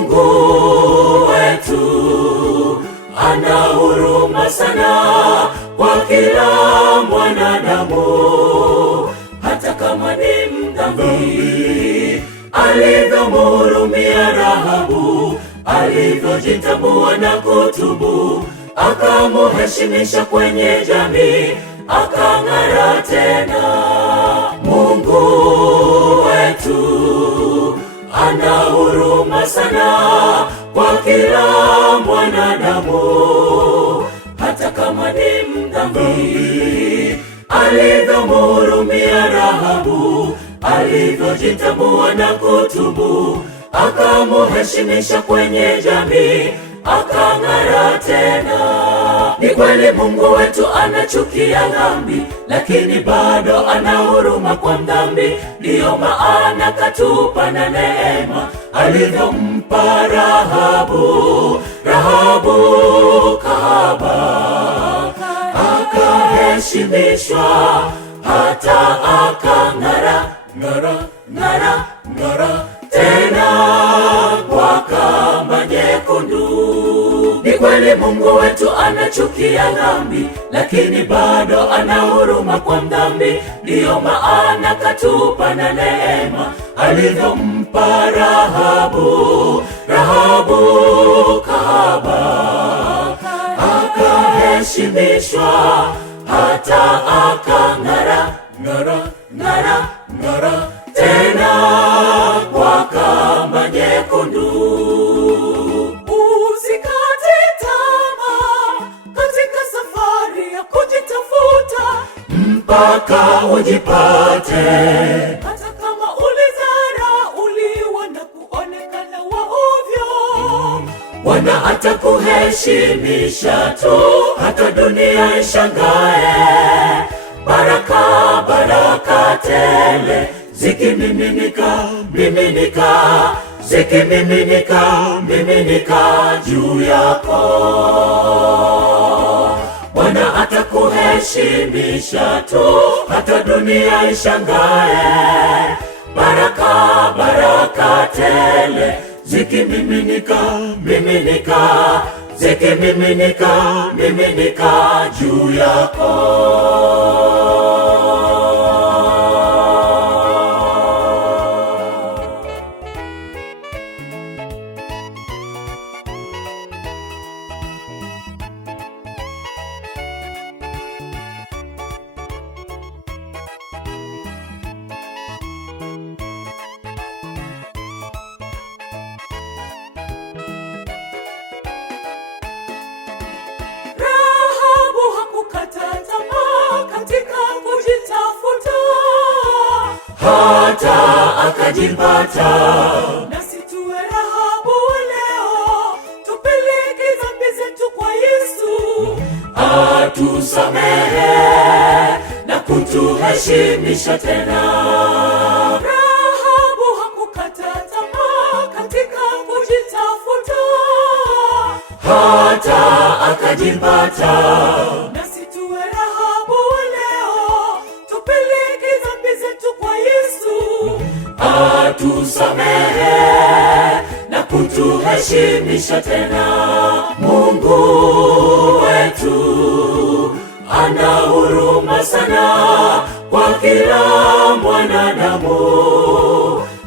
Mungu wetu ana huruma sana kwa kila mwanadamu, hata kama ni mdhambi. Alivyomhurumia Rahabu, alivyojitambua na kutubu, akamuheshimisha kwenye jamii, akang'ara tena. Mungu wetu ana huruma sana kwa kila mwanadamu, hata kama ni mdhambi. Alivyomhurumia Rahabu, alivyojitambua na kutubu, akamuheshimisha kwenye jamii, akang'ara tena. Ni kweli Mungu wetu anachukia dhambi, lakini bado ana huruma kwa mdhambi. Ndiyo maana katupa na neema alivyompa Rahabu. Rahabu kahaba akaheshimishwa, hata akang'ara ng'ara tena kwa kamba nyekundu. Ni kweli Mungu wetu anachukia dhambi, lakini bado ana huruma kwa mdhambi. Ndiyo maana katupa na neema alivyompa Rahabu. Rahabu kahaba akaheshimishwa, hata akang'ara ng'ara tena kwa kamba nyekundu. Usikate tamaa katika safari ya kujitafuta mpaka ujipate. Hata kama ulidharauliwa na kuonekana wa ovyo, Bwana atakuheshimisha tu, hata dunia ishangae. Baraka tele zikimiminika juu yako. Bwana atakuheshimisha tu, hata dunia ishangae. Baraka tele zikimiminika juu yako. Hata akajipata. Nasi tuwe Rahabu leo, tupeleke dhambi zetu kwa Yesu, atusamehe na kutuheshimisha tena. Rahabu hakukata tamaa katika kujitafuta, hata akajipata. Nasi tuwe Rahabu leo, tupeleke dhambi zetu kwa Yesu, atusamehe na kutuheshimisha tena. Mungu wetu ana huruma sana kwa kila mwanadamu,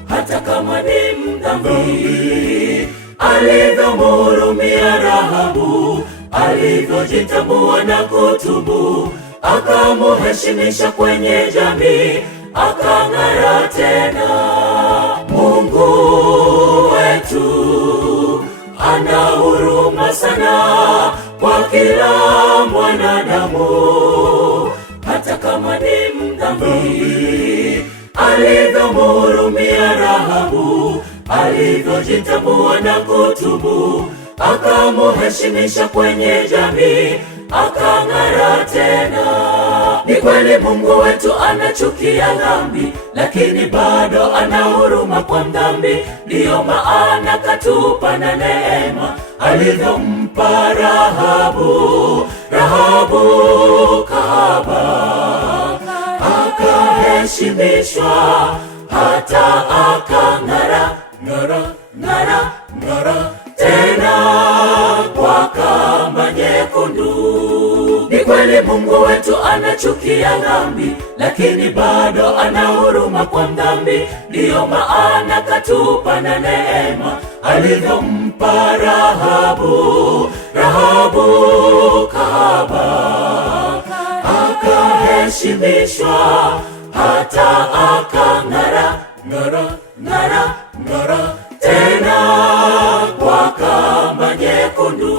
hata kama ni mdhambi. Alivyomhurumia Rahabu, alivyojitambua na kutubu, akamuheshimisha kwenye jamii, akang'ara tena. Mungu wetu ana huruma sana kwa kila mwanadamu, hata kama ni mdhambi. Alivyomhurumia Rahabu, alivyojitambua na kutubu, akamuheshimisha kwenye jamii, akang'ara tena. Ni kweli Mungu wetu anachukia dhambi, lakini bado ana huruma kwa mdhambi. Ndiyo maana katupa na neema alivyompa Rahabu. Rahabu kahaba akaheshimishwa, hata akang'ara ng'ara tena kwa kamba nyekundu. Ni kweli Mungu wetu anachukia dhambi, lakini bado ana huruma kwa mdhambi. Ndiyo maana katupa na neema alivyompa Rahabu. Rahabu kahaba akaheshimishwa, hata akang'ara ng'ara ng'ara ng'ara tena kwa kamba nyekundu.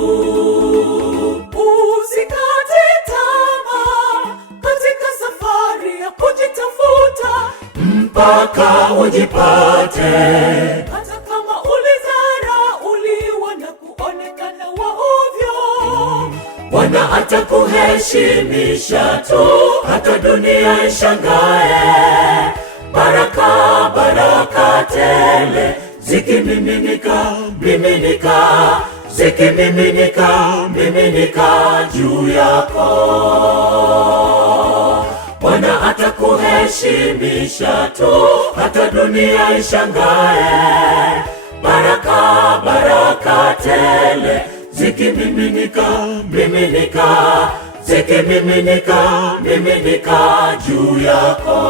Usikate tamaa katika safari ya kujitafuta mpaka ujipate. Hata kama ulidharauliwa na kuonekana wa ovyo, Bwana atakuheshimisha tu, hata dunia ishangae. Baraka, baraka tele zikimiminika, miminika, zikimiminika, miminika juu yako. Bwana atakuheshimisha tu, hata dunia ishangae. Baraka, baraka tele zikimiminika, miminika, zikimiminika, miminika juu yako.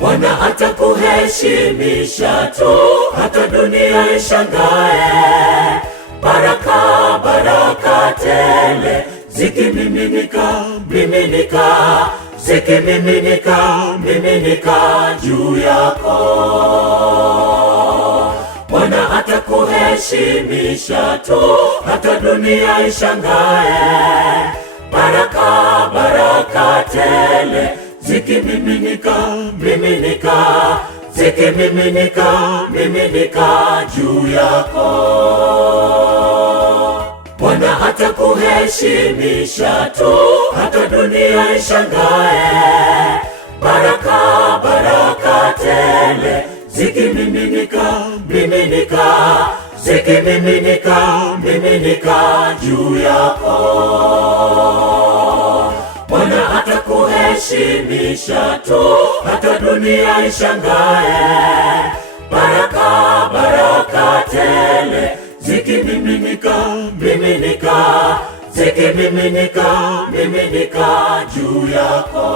Bwana atakuheshimisha tu, hata dunia ishangae. Baraka, baraka tele zikimiminika, miminika, zikimiminika, miminika juu yako. Bwana atakuheshimisha tu, hata dunia ishangae. Baraka, baraka tele zikimiminika, miminika, zikimiminika, miminika juu yako. Bwana atakuheshimisha tu, hata dunia ishangae. Baraka, baraka tele zikimiminika, miminika, zikimiminika, miminika juu yako. Bwana atakuheshimisha tu, hata dunia ishangae. Baraka, baraka tele zikimiminika, miminika, zikimiminika, miminika juu yako.